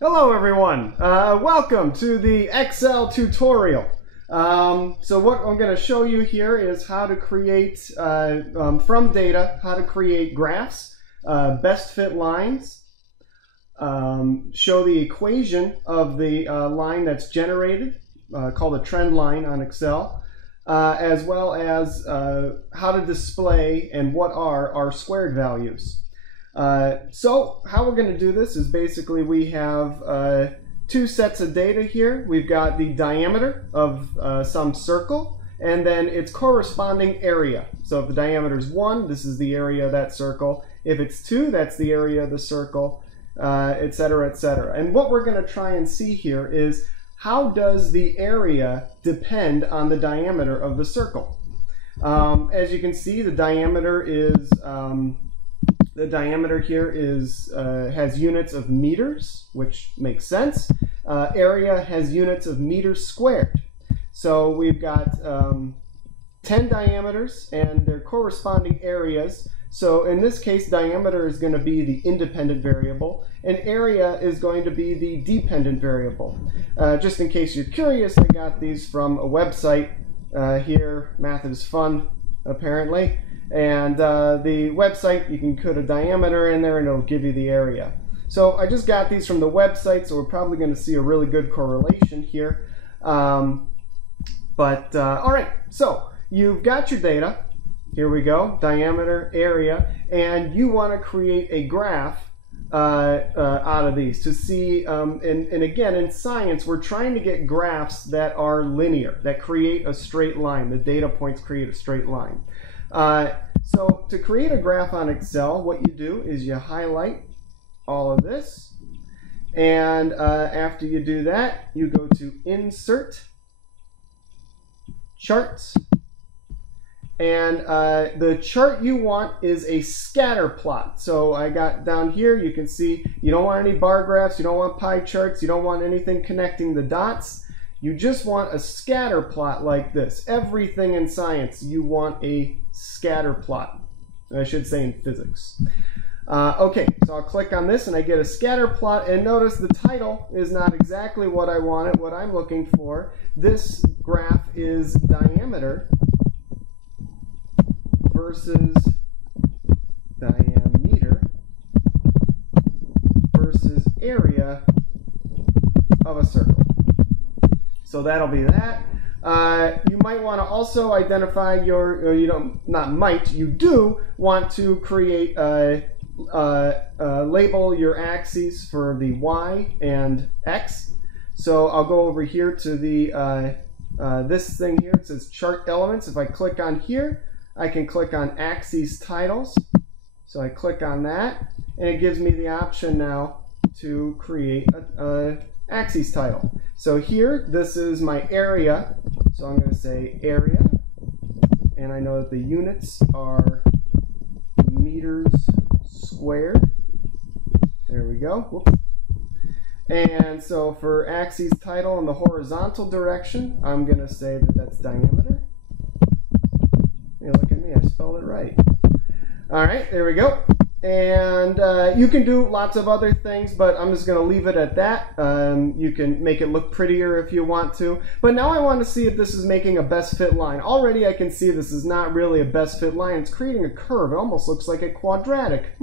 Hello everyone, welcome to the Excel tutorial. So what I'm going to show you here is how to create, from data, how to create graphs, best fit lines, show the equation of the line that's generated, called a trend line on Excel, as well as how to display and what are our squared values. So how we're going to do this is basically we have two sets of data here. We've got the diameter of some circle and then its corresponding area. So if the diameter is 1, this is the area of that circle. If it's 2, that's the area of the circle, etc., etc. And what we're going to try and see here is how does the area depend on the diameter of the circle. As you can see, the diameter is here has units of meters, which makes sense. Area has units of meters squared. So we've got 10 diameters and their corresponding areas. So in this case, diameter is going to be the independent variable, and area is going to be the dependent variable. Just in case you're curious, I got these from a website here, Math is Fun, apparently. And the website, you can put a diameter in there and it'll give you the area. So I just got these from the website, so we're probably going to see a really good correlation here. All right, so you've got your data. Here we go, diameter, area, and you want to create a graph out of these to see, and again, in science, we're trying to get graphs that are linear, that create a straight line. The data points create a straight line. So to create a graph on Excel, what you do is you highlight all of this, and after you do that, you go to Insert, Charts, and the chart you want is a scatter plot. So I got down here, you can see you don't want any bar graphs, you don't want pie charts, you don't want anything connecting the dots. You just want a scatter plot like this. Everything in science, you want a scatter plot. I should say in physics. Okay, so I'll click on this and I get a scatter plot, and notice the title is not exactly what I wanted, what I'm looking for. This graph is diameter versus diameter versus area of a circle. So that'll be that. You might want to also identify your, or you don't, not might, you do want to create label your axes for the Y and X. So I'll go over here to the this thing here. It says chart elements. If I click on here, I can click on axes titles. So I click on that, and it gives me the option now to create a axes title. So here, this is my area. So I'm going to say area, and I know that the units are meters squared. There we go. Whoops. And so for axes title in the horizontal direction, I'm going to say that that's diameter. Hey, look at me, I spelled it right. All right, there we go. And you can do lots of other things, but I'm just going to leave it at that. You can make it look prettier if you want to. But now I want to see if this is making a best fit line. Already I can see this is not really a best fit line. It's creating a curve. It almost looks like a quadratic.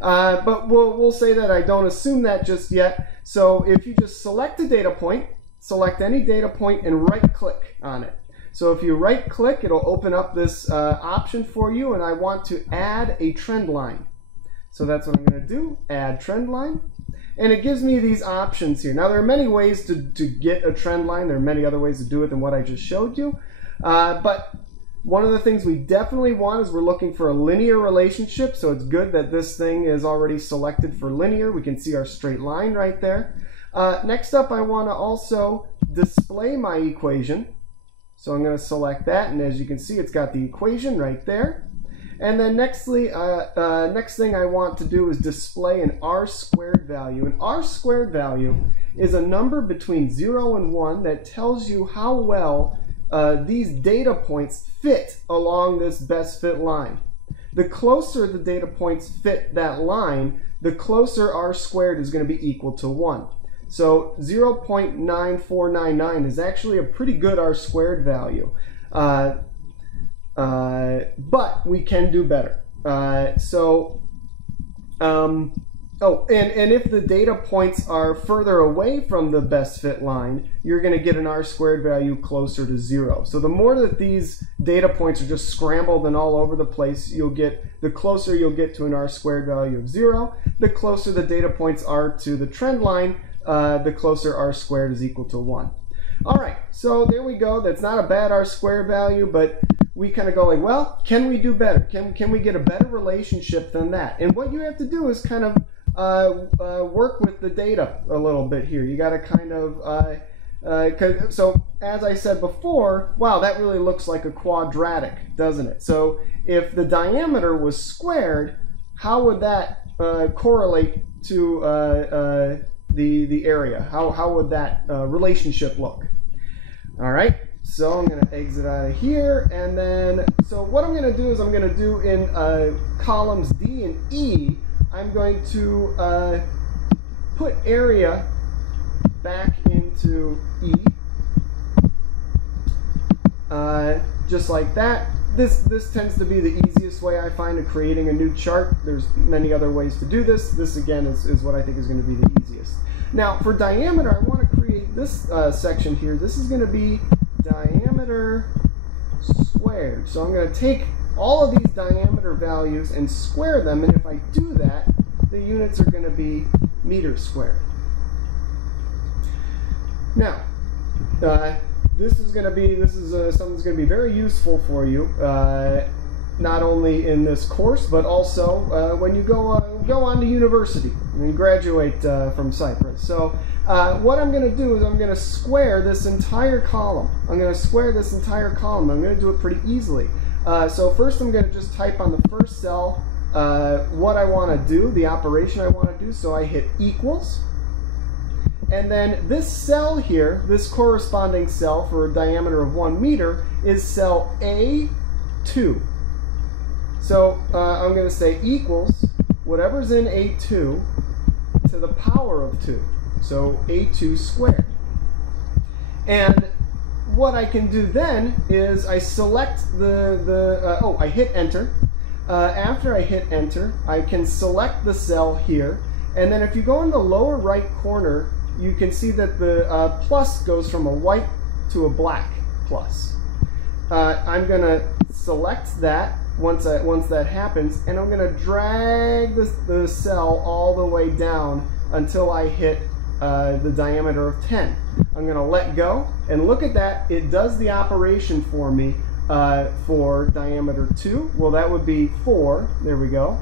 But we'll say that I don't assume that just yet. So if you just select a data point, select any data point and right click on it. So if you right click, it'll open up this option for you, and I want to add a trend line. So that's what I'm going to do, add trend line. And it gives me these options here. Now there are many ways to get a trend line. There are many other ways to do it than what I just showed you. But one of the things we definitely want is we're looking for a linear relationship. So it's good that this thing is already selected for linear. We can see our straight line right there. Next up, I want to also display my equation. So I'm going to select that, and as you can see, it's got the equation right there. And then next thing I want to do is display an R squared value. An R squared value is a number between 0 and 1 that tells you how well these data points fit along this best fit line. the closer the data points fit that line, the closer r squared is going to be equal to 1. So 0.9499 is actually a pretty good r squared value. But we can do better. Oh, and if the data points are further away from the best fit line, you're going to get an r squared value closer to 0. So the more that these data points are just scrambled and all over the place, the closer you'll get to an r squared value of 0. The closer the data points are to the trend line, the closer r squared is equal to 1. All right, so there we go. That's not a bad r squared value, but we kind of go like, well, can we do better? Can we get a better relationship than that? And what you have to do is kind of work with the data a little bit here. You got to kind of, so as I said before, wow, that really looks like a quadratic, doesn't it? So if the diameter was squared, how would that correlate to the area? How would that relationship look? All right, so I'm going to exit out of here, and then, so what I'm going to do is I'm going to do in columns D and E, I'm going to put area back into E, just like that. This tends to be the easiest way I find of creating a new chart. There's many other ways to do this. This again is what I think is going to be the easiest. Now for diameter, I want to create this section here. This is going to be diameter squared. So I'm going to take all of these diameter values and square them, and if I do that, the units are going to be meters squared. Now, this is something that's going to be very useful for you, not only in this course, but also when you go on to university and graduate from Cyprus. So what I'm going to do is I'm going to square this entire column. I'm going to do it pretty easily. So first I'm going to just type on the first cell what I want to do, the operation I want to do. So I hit equals. And then this cell here, this corresponding cell for a diameter of 1 meter, is cell A2. So I'm going to say equals whatever's in A2 to the power of 2. So A2 squared. And what I can do then is I select I hit enter. After I hit enter, I can select the cell here. And then if you go in the lower right corner, you can see that the plus goes from a white to a black plus. I'm going to select that once that happens, and I'm going to drag the cell all the way down until I hit the diameter of 10. I'm going to let go, and look at that. It does the operation for me for diameter 2. Well, that would be 4. There we go.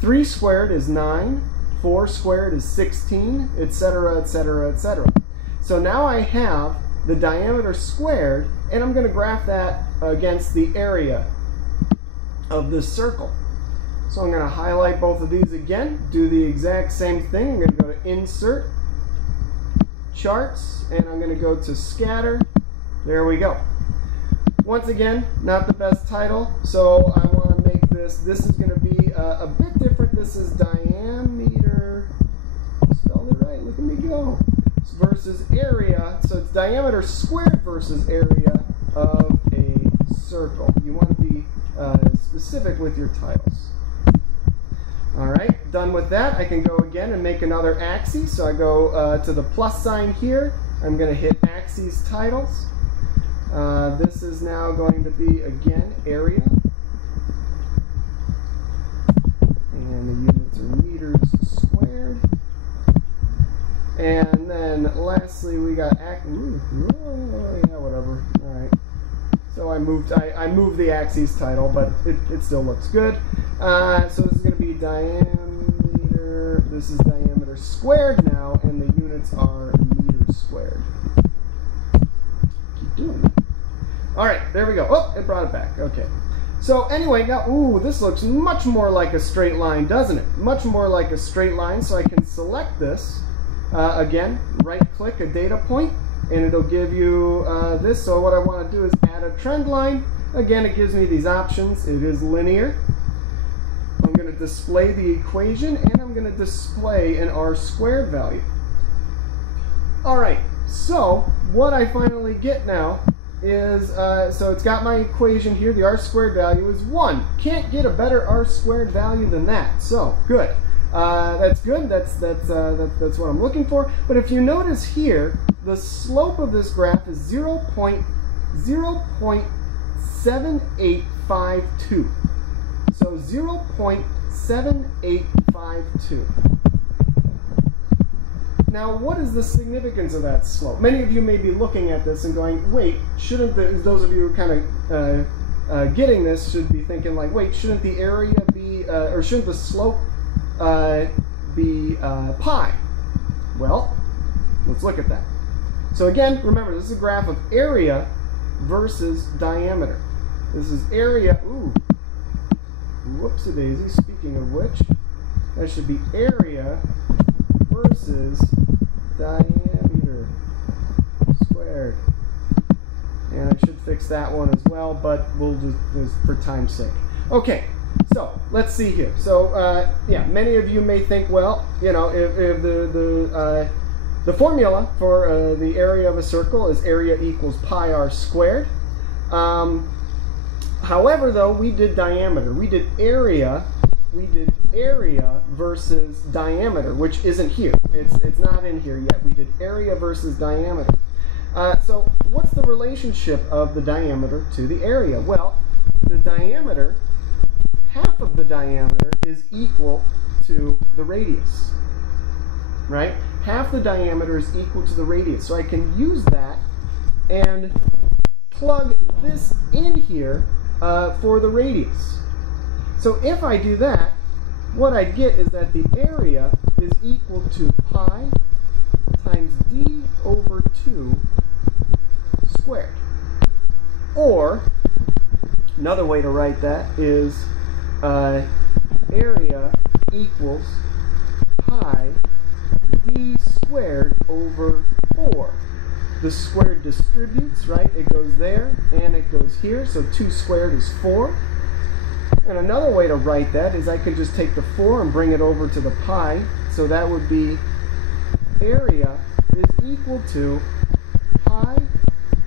3 squared is 9. 4 squared is 16, etc., etc., etc. So now I have the diameter squared, and I'm going to graph that against the area of this circle. So I'm going to highlight both of these again, do the exact same thing. I'm going to go to Insert, Charts, and I'm going to go to Scatter. There we go. Once again, not the best title, so I want to make this is going to be a bit different. This is diameter, spelled it right, look at me go, versus area. So it's diameter squared versus area of a circle. You want to be specific with your titles. All right, done with that, I can go again and make another axis. So I go to the plus sign here. I'm going to hit axes titles. This is now going to be, again, area. And the units are meters squared. And then lastly, we got, yeah, whatever. All right. So I moved the axes title, but it still looks good. So this is going to be diameter. This is diameter squared now, and the units are meters squared. Keep doing it. All right, there we go. Oh, it brought it back. Okay. So anyway, now, ooh, this looks much more like a straight line, doesn't it? Much more like a straight line. So I can select this. Again, right-click a data point, and it'll give you this. So what I want to do is add a trend line. Again, it gives me these options. It is linear. going to display the equation, and I'm going to display an r squared value. All right, so what I finally get now is, so it's got my equation here. The r squared value is 1. Can't get a better r squared value than that. So good. That's good. That's what I'm looking for. But if you notice here, the slope of this graph is 0.7852. So 0.7852. Now, what is the significance of that slope? Many of you may be looking at this and going, wait, shouldn't those of you who are kind of getting this should be thinking like, wait, shouldn't the area be, or shouldn't the slope be pi? Well, let's look at that. So again, remember, this is a graph of area versus diameter. This is area, ooh, whoopsie-daisy, speaking of which, that should be area versus diameter squared. And I should fix that one as well, but we'll just for time's sake. Okay, so let's see here. So yeah, many of you may think, well, you know, if the formula for the area of a circle is area equals pi r squared. However, though, we did diameter. We did area versus diameter, which isn't here. It's not in here yet. We did area versus diameter. So what's the relationship of the diameter to the area? Well, the diameter, half of the diameter is equal to the radius, right? Half the diameter is equal to the radius. So I can use that and plug this in here for the radius. So if I do that, what I get is that the area is equal to pi times d over 2 squared. Or, another way to write that is area equals pi d squared over 4. The squared distributes, right? It goes there and it goes here, so 2 squared is 4. And another way to write that is I could just take the 4 and bring it over to the pi, so that would be area is equal to pi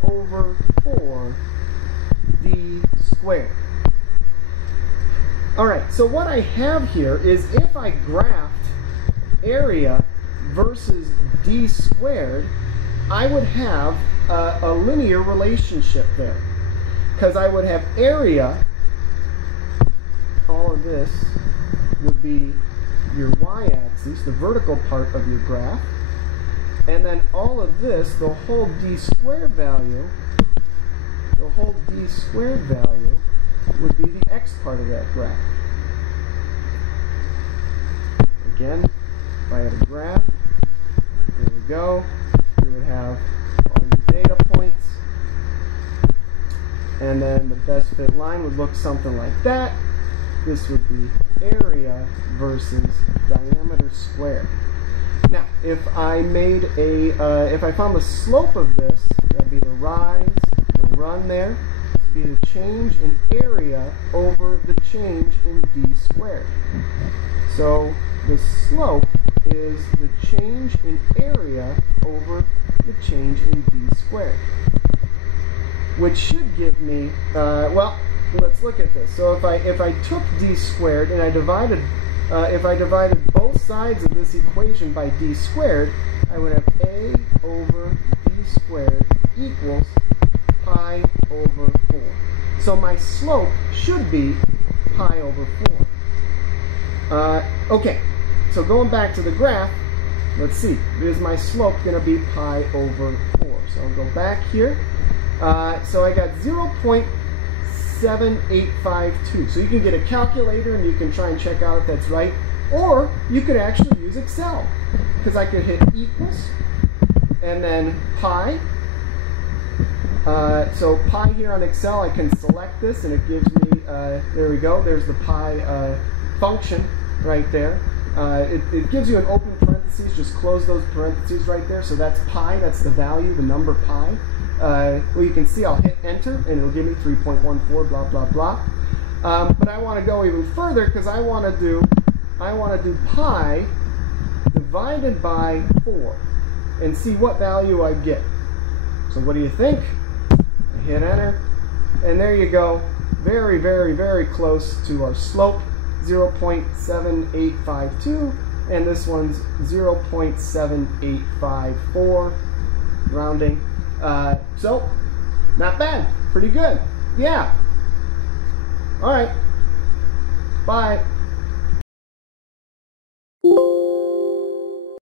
over 4 d squared. Alright, so what I have here is if I graphed area versus d squared, I would have a linear relationship there. Because I would have area, all of this would be your y-axis, the vertical part of your graph. And then all of this, the whole d squared value, would be the x part of that graph. Again, if I had a graph, there we go, we would have all your data points, and then the best fit line would look something like that. This would be area versus diameter squared. Now, if I made if I found the slope of this, that'd be the rise, the run there, be the change in area over the change in d squared. So the slope is the change in area over the change in d squared, which should give me, well, let's look at this. So if I took d squared and I divided, if I divided both sides of this equation by d squared, I would have a over d squared equals pi over 4. So my slope should be pi over 4. Okay, so going back to the graph, let's see, is my slope going to be pi over 4? So I'll go back here. So I got 0.7852. So you can get a calculator and you can try and check out if that's right. Or you could actually use Excel, because I could hit equals and then pi. So pi here on Excel, I can select this and it gives me, there we go, there's the pi function right there. It gives you an open parentheses, just close those parentheses right there. So that's pi, that's the value, the number pi. Well, you can see I'll hit enter and it'll give me 3.14, blah, blah, blah. But I want to go even further because I want to do pi divided by 4 and see what value I get. So what do you think? I hit enter, and there you go. Very, very, very close to our slope, 0.7852, and this one's 0.7854, rounding. So, not bad. Pretty good. Yeah. All right. Bye.